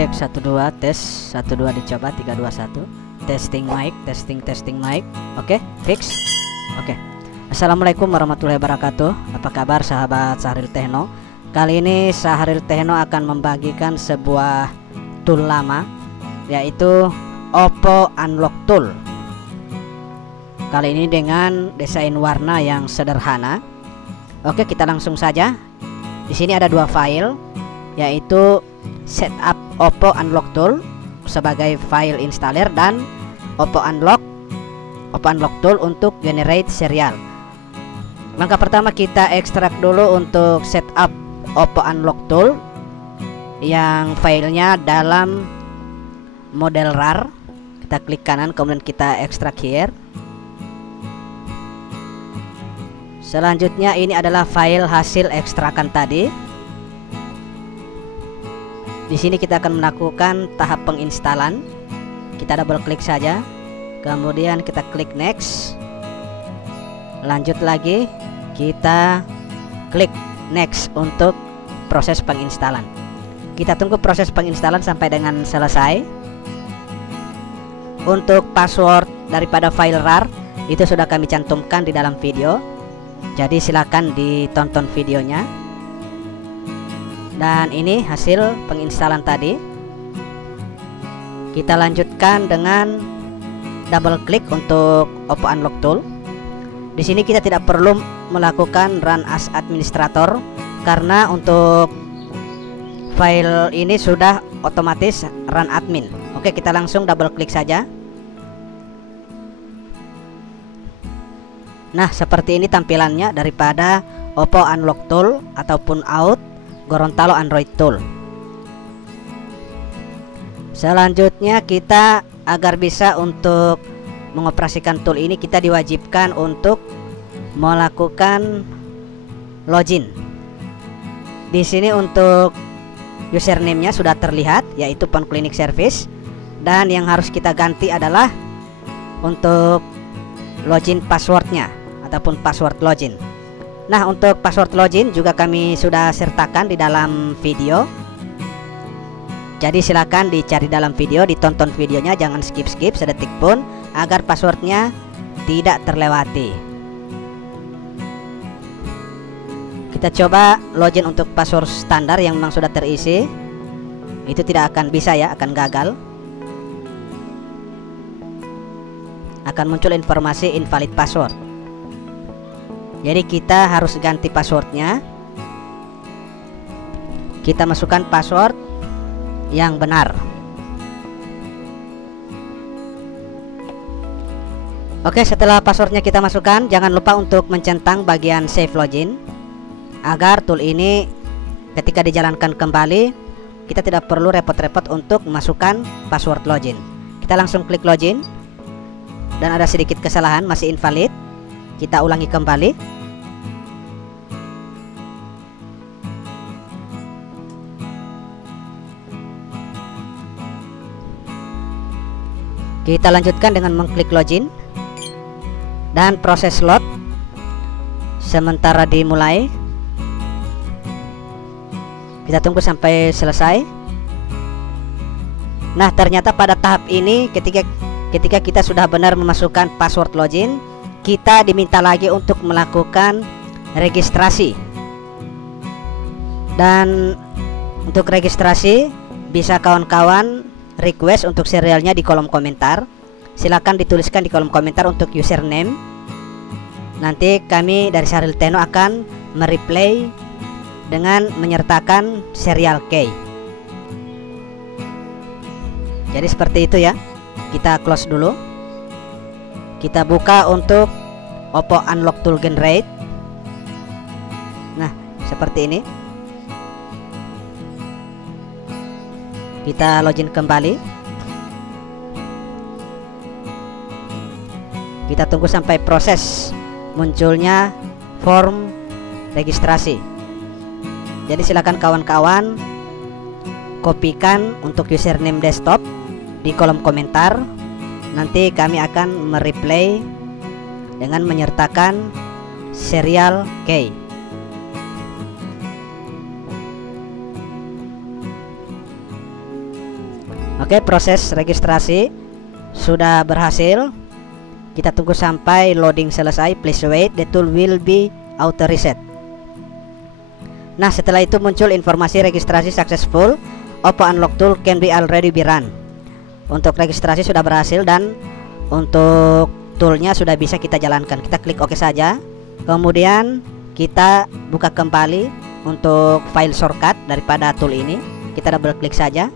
Cek 1 2 tes 1 2 dicoba 3 2 1 testing mic testing mic. Oke, fix. Oke. Assalamualaikum warahmatullahi wabarakatuh. Apa kabar sahabat Syahril Techno? Kali ini Syahril Techno akan membagikan sebuah tool lama, yaitu Oppo Unlock Tool. Kali ini dengan desain warna yang sederhana. Oke, kita langsung saja. Di sini ada dua file, yaitu setup Oppo Unlock Tool sebagai file installer dan Oppo Unlock Tool untuk generate serial. Langkah pertama kita ekstrak dulu untuk setup Oppo Unlock Tool yang filenya dalam model RAR. Kita klik kanan kemudian kita ekstrak here. Selanjutnya ini adalah file hasil ekstrakan tadi. Di sini kita akan melakukan tahap penginstalan. Kita double klik saja, kemudian kita klik next. Lanjut lagi, kita klik next untuk proses penginstalan. Kita tunggu proses penginstalan sampai dengan selesai. Untuk password daripada file RAR itu sudah kami cantumkan di dalam video, jadi silakan ditonton videonya. Dan ini hasil penginstalan tadi. Kita lanjutkan dengan double klik untuk Oppo Unlock Tool. Di sini kita tidak perlu melakukan run as administrator karena untuk file ini sudah otomatis run admin. Oke, kita langsung double klik saja. Nah, seperti ini tampilannya daripada Oppo Unlock Tool ataupun Gorontalo Android Tool. Selanjutnya kita agar bisa untuk mengoperasikan tool ini, kita diwajibkan untuk melakukan login. Di sini untuk username-nya sudah terlihat, yaitu Ponclinic Service, dan yang harus kita ganti adalah untuk login passwordnya ataupun password login. Nah, untuk password login juga kami sudah sertakan di dalam video. Jadi silakan dicari dalam video, ditonton videonya, jangan skip-skip sedetik pun agar passwordnya tidak terlewati. Kita coba login untuk password standar yang memang sudah terisi. Itu tidak akan bisa ya, akan gagal. Akan muncul informasi invalid password. Jadi kita harus ganti passwordnya. Kita masukkan password yang benar. Oke, setelah passwordnya kita masukkan, jangan lupa untuk mencentang bagian save login agar tool ini ketika dijalankan kembali kita tidak perlu repot-repot untuk memasukkan password login. Kita langsung klik login dan ada sedikit kesalahan, masih invalid. Kita ulangi kembali. Kita lanjutkan dengan mengklik login dan proses load sementara dimulai. Kita tunggu sampai selesai. Nah, ternyata pada tahap ini ketika kita sudah benar memasukkan password login, kita diminta lagi untuk melakukan registrasi. Dan untuk registrasi bisa kawan-kawan request untuk serialnya di kolom komentar. Silakan dituliskan di kolom komentar untuk username. Nanti kami dari Syahril Techno akan mereply dengan menyertakan serial key. Jadi seperti itu ya. Kita close dulu. Kita buka untuk Oppo Unlock Tool Generate. Nah, seperti ini. Kita login kembali. Kita tunggu sampai proses munculnya form registrasi. Jadi silakan kawan-kawan kopikan untuk username desktop di kolom komentar. Nanti kami akan mereply dengan menyertakan serial key. Oke, proses registrasi sudah berhasil. Kita tunggu sampai loading selesai. Please wait, the tool will be auto reset. Nah, setelah itu muncul informasi registrasi successful. Oppo Unlock tool can be already be run. Untuk registrasi sudah berhasil dan untuk toolnya sudah bisa kita jalankan. Kita klik OK saja. Kemudian kita buka kembali untuk file shortcut daripada tool ini. Kita double klik saja.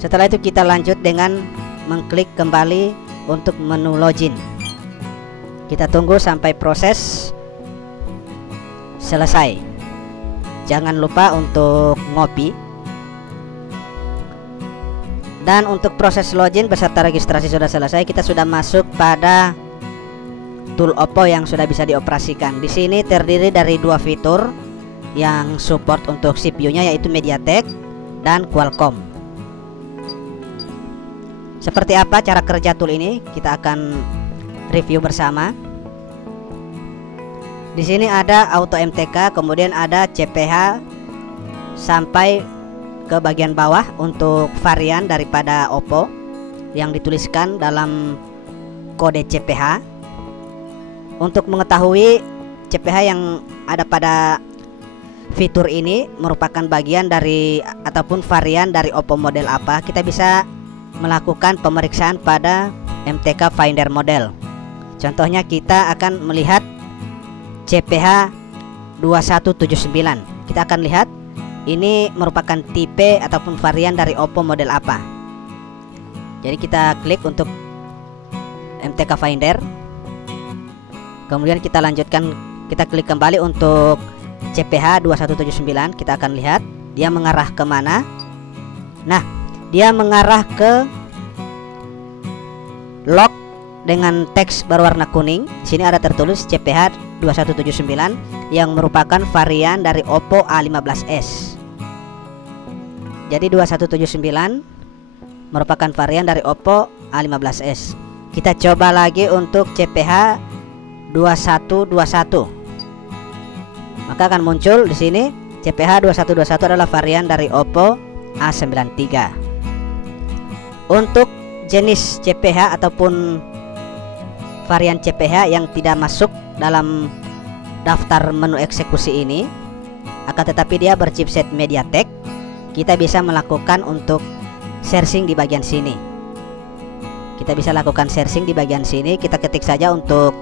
Setelah itu kita lanjut dengan mengklik kembali untuk menu login. Kita tunggu sampai proses selesai. Jangan lupa untuk ngopi. Dan untuk proses login beserta registrasi sudah selesai. Kita sudah masuk pada tool Oppo yang sudah bisa dioperasikan. Di sini terdiri dari dua fitur yang support untuk CPU-nya, yaitu MediaTek dan Qualcomm. Seperti apa cara kerja tool ini? Kita akan review bersama. Di sini ada Auto MTK, kemudian ada CPH sampai ke bagian bawah untuk varian daripada Oppo yang dituliskan dalam kode CPH. Untuk mengetahui CPH yang ada pada fitur ini merupakan bagian dari ataupun varian dari Oppo model apa, kita bisa melakukan pemeriksaan pada MTK Finder model. Contohnya kita akan melihat CPH 2179. Kita akan lihat ini merupakan tipe ataupun varian dari Oppo model apa. Jadi kita klik untuk MTK Finder. Kemudian kita lanjutkan, kita klik kembali untuk CPH 2179. Kita akan lihat dia mengarah kemana. Nah, dia mengarah ke log dengan teks berwarna kuning. Di sini ada tertulis CPH 2179 yang merupakan varian dari Oppo A15s. Jadi 2179 merupakan varian dari Oppo A15s. Kita coba lagi untuk CPH 2121. Maka akan muncul di sini CPH 2121 adalah varian dari Oppo A93. Untuk jenis CPH ataupun varian CPH yang tidak masuk dalam daftar menu eksekusi ini, akan tetapi dia berchipset MediaTek, kita bisa melakukan untuk searching di bagian sini. Kita bisa lakukan searching di bagian sini. Kita ketik saja untuk,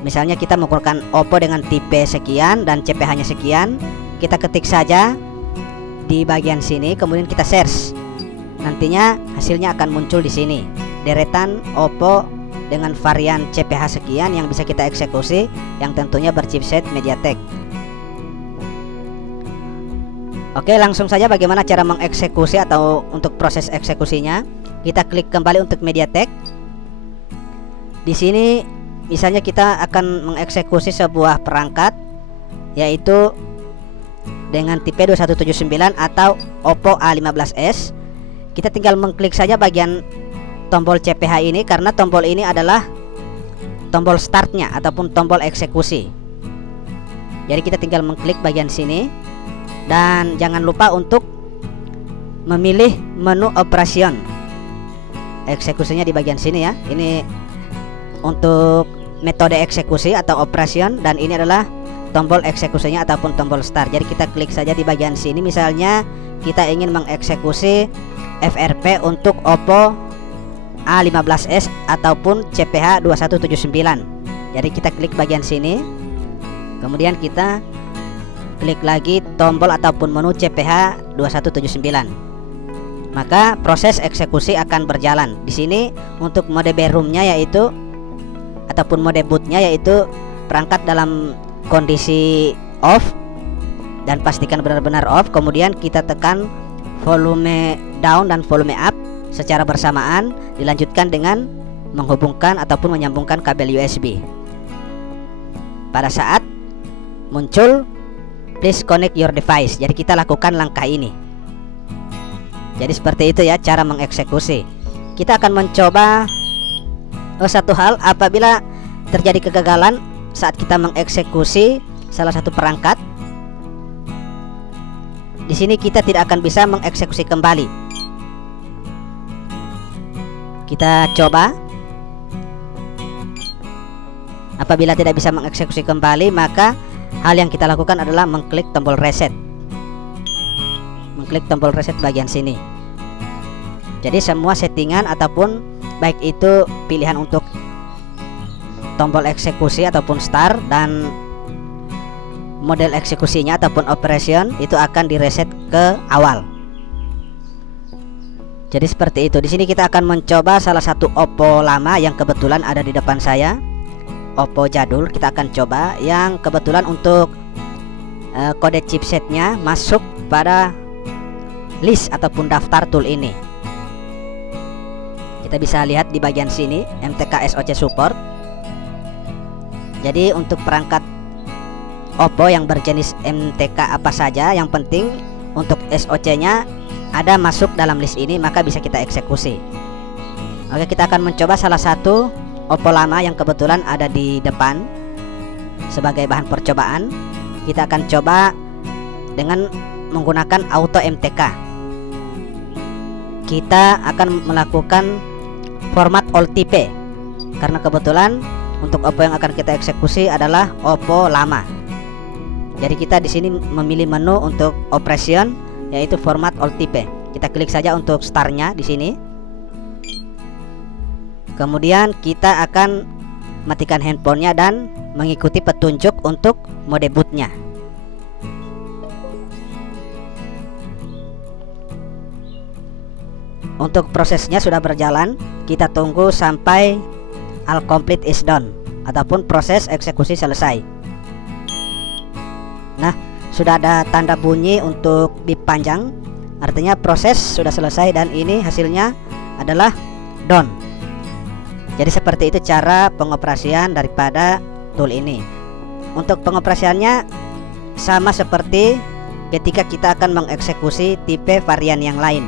misalnya kita mengukurkan Oppo dengan tipe sekian dan CPH-nya sekian. Kita ketik saja di bagian sini, kemudian kita search. Nantinya hasilnya akan muncul di sini. Deretan Oppo dengan varian CPH sekian yang bisa kita eksekusi, yang tentunya berchipset MediaTek. Oke, langsung saja bagaimana cara mengeksekusi atau untuk proses eksekusinya. Kita klik kembali untuk MediaTek. Di sini misalnya kita akan mengeksekusi sebuah perangkat, yaitu dengan tipe 2179 atau Oppo A15s. Kita tinggal mengklik saja bagian tombol CPH ini, karena tombol ini adalah tombol startnya ataupun tombol eksekusi. Jadi kita tinggal mengklik bagian sini. Dan jangan lupa untuk memilih menu operation. Eksekusinya di bagian sini ya. Ini untuk metode eksekusi atau operation, dan ini adalah tombol eksekusinya ataupun tombol start. Jadi kita klik saja di bagian sini. Misalnya kita ingin mengeksekusi FRP untuk Oppo A15s ataupun CPH 2179. Jadi kita klik bagian sini. Kemudian kita klik lagi tombol ataupun menu CPH 2179. Maka proses eksekusi akan berjalan. Di sini untuk mode backroomnya yaitu ataupun mode bootnya yaitu perangkat dalam kondisi off, dan pastikan benar-benar off. Kemudian kita tekan volume down dan volume up secara bersamaan, dilanjutkan dengan menghubungkan ataupun menyambungkan kabel USB. Pada saat muncul please connect your device, jadi kita lakukan langkah ini. Jadi seperti itu ya cara mengeksekusi. Kita akan mencoba satu hal, apabila terjadi kegagalan saat kita mengeksekusi salah satu perangkat. Di sini kita tidak akan bisa mengeksekusi kembali. Kita coba. Apabila tidak bisa mengeksekusi kembali, maka hal yang kita lakukan adalah mengklik tombol reset. Mengklik tombol reset bagian sini. Jadi semua settingan ataupun baik itu pilihan untuk tombol eksekusi ataupun start dan model eksekusinya ataupun operation itu akan direset ke awal. Jadi seperti itu. Di sini kita akan mencoba salah satu Oppo lama yang kebetulan ada di depan saya. Oppo jadul kita akan coba yang kebetulan untuk kode chipsetnya masuk pada list ataupun daftar tool ini. Kita bisa lihat di bagian sini MTK SoC support. Jadi untuk perangkat Oppo yang berjenis MTK apa saja, yang penting untuk SoC nya ada masuk dalam list ini, maka bisa kita eksekusi. Oke, kita akan mencoba salah satu Oppo lama yang kebetulan ada di depan sebagai bahan percobaan. Kita akan coba dengan menggunakan auto MTK. Kita akan melakukan format OLTP karena kebetulan untuk Oppo yang akan kita eksekusi adalah Oppo lama. Jadi kita di sini memilih menu untuk operation yaitu format OLTP. Kita klik saja untuk startnya di sini. Kemudian kita akan matikan handphonenya dan mengikuti petunjuk untuk mode bootnya. Untuk prosesnya sudah berjalan. Kita tunggu sampai all complete is done ataupun proses eksekusi selesai. Nah, sudah ada tanda bunyi untuk bip panjang, artinya proses sudah selesai dan ini hasilnya adalah done. Jadi seperti itu cara pengoperasian daripada tool ini. Untuk pengoperasiannya sama seperti ketika kita akan mengeksekusi tipe varian yang lain.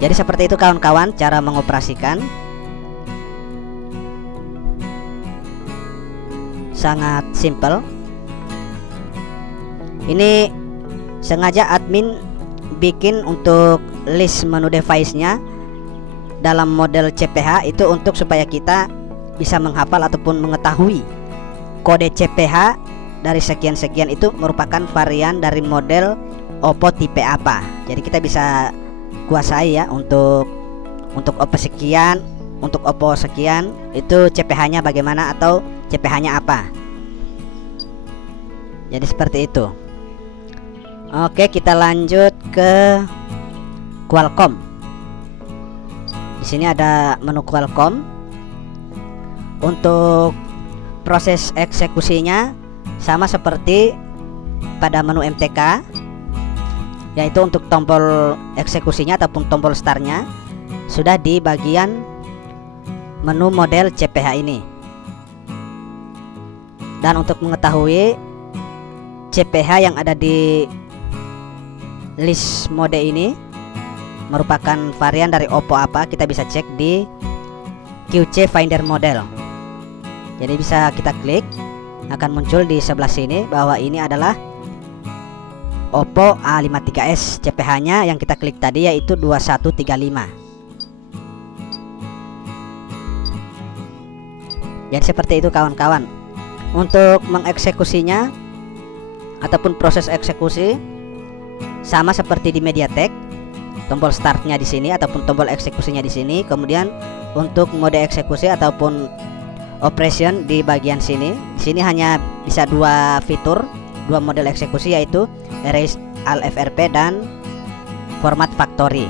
Jadi seperti itu kawan-kawan cara mengoperasikan. Sangat simple. Ini sengaja admin bikin untuk list menu device-nya dalam model CPH itu untuk supaya kita bisa menghafal ataupun mengetahui kode CPH dari sekian-sekian itu merupakan varian dari model Oppo tipe apa. Jadi kita bisa kuasai ya untuk Oppo sekian, untuk Oppo sekian itu CPH-nya bagaimana atau CPH-nya apa. Jadi seperti itu. Oke, kita lanjut ke Qualcomm. Di sini ada menu Qualcomm. Untuk proses eksekusinya sama seperti pada menu MTK, yaitu untuk tombol eksekusinya ataupun tombol startnya sudah di bagian menu model CPH ini. Dan untuk mengetahui CPH yang ada di list mode ini merupakan varian dari Oppo apa, kita bisa cek di QC Finder Model. Jadi bisa kita klik, akan muncul di sebelah sini bahwa ini adalah Oppo A53s. CPH-nya yang kita klik tadi yaitu 2135. Jadi seperti itu kawan-kawan. Untuk mengeksekusinya ataupun proses eksekusi sama seperti di MediaTek. Tombol startnya di sini ataupun tombol eksekusinya di sini. Kemudian untuk mode eksekusi ataupun operation di bagian sini. Di sini hanya bisa dua fitur, dua model eksekusi yaitu erase all FRP dan format factory.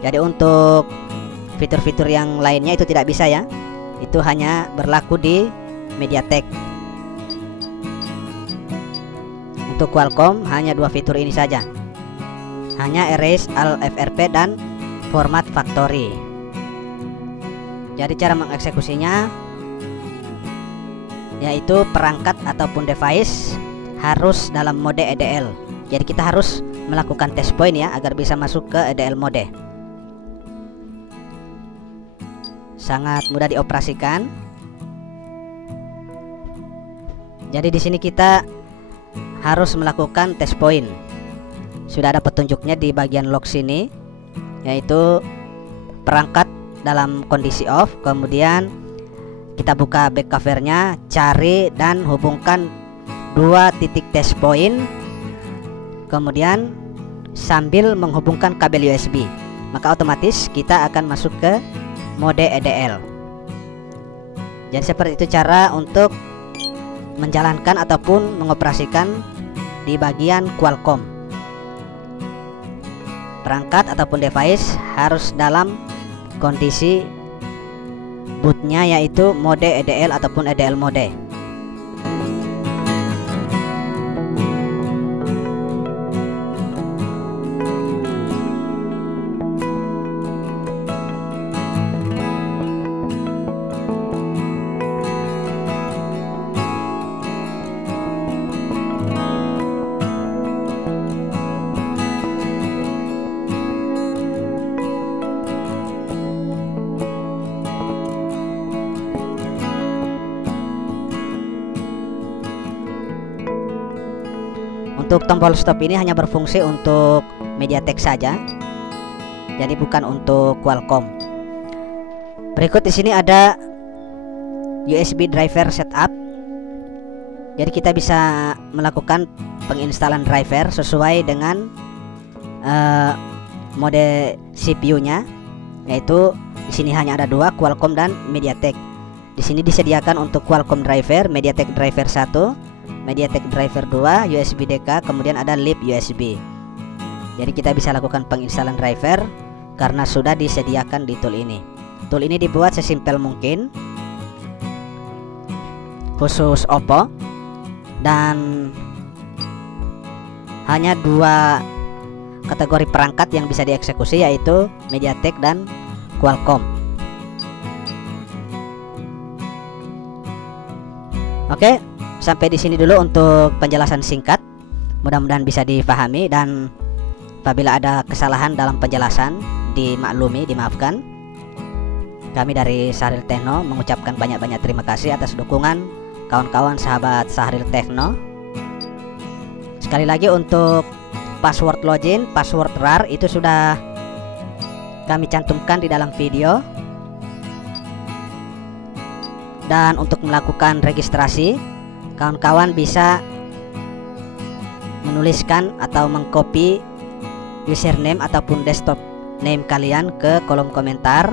Jadi untuk fitur-fitur yang lainnya itu tidak bisa ya. Itu hanya berlaku di MediaTek. Untuk Qualcomm hanya dua fitur ini saja. Hanya erase all FRP dan format factory. Jadi cara mengeksekusinya yaitu perangkat ataupun device harus dalam mode EDL. Jadi kita harus melakukan test point ya agar bisa masuk ke EDL mode. Sangat mudah dioperasikan. Jadi di sini kita harus melakukan test point. Sudah ada petunjuknya di bagian log sini, yaitu perangkat dalam kondisi off, kemudian kita buka back covernya, cari dan hubungkan 2 titik test point, kemudian sambil menghubungkan kabel USB, maka otomatis kita akan masuk ke mode EDL. Jadi seperti itu cara untuk menjalankan ataupun mengoperasikan di bagian Qualcomm. Perangkat ataupun device harus dalam kondisi bootnya yaitu mode EDL ataupun EDL mode. Untuk tombol stop ini hanya berfungsi untuk MediaTek saja, jadi bukan untuk Qualcomm. Berikut di sini ada USB driver setup. Jadi kita bisa melakukan penginstalan driver sesuai dengan mode CPU-nya, yaitu di sini hanya ada 2, Qualcomm dan MediaTek. Di sini disediakan untuk Qualcomm driver, MediaTek driver 1, MediaTek driver 2, USB DK, kemudian ada Leap USB. Jadi kita bisa lakukan penginstalan driver karena sudah disediakan di tool ini. Tool ini dibuat sesimpel mungkin, khusus Oppo, dan hanya 2 kategori perangkat yang bisa dieksekusi, yaitu MediaTek dan Qualcomm. Oke, sampai di sini dulu untuk penjelasan singkat. Mudah-mudahan bisa dipahami, dan apabila ada kesalahan dalam penjelasan dimaklumi, dimaafkan. Kami dari Sahril Techno mengucapkan banyak-banyak terima kasih atas dukungan kawan-kawan sahabat Sahril Techno. Sekali lagi untuk password login, password RAR itu sudah kami cantumkan di dalam video. Dan untuk melakukan registrasi, kawan-kawan bisa menuliskan atau mengcopy username ataupun desktop name kalian ke kolom komentar.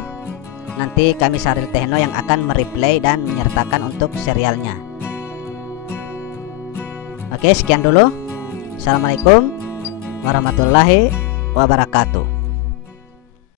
Nanti kami Sahril Techno yang akan mereplay dan menyertakan untuk serialnya. Oke, sekian dulu. Assalamualaikum warahmatullahi wabarakatuh.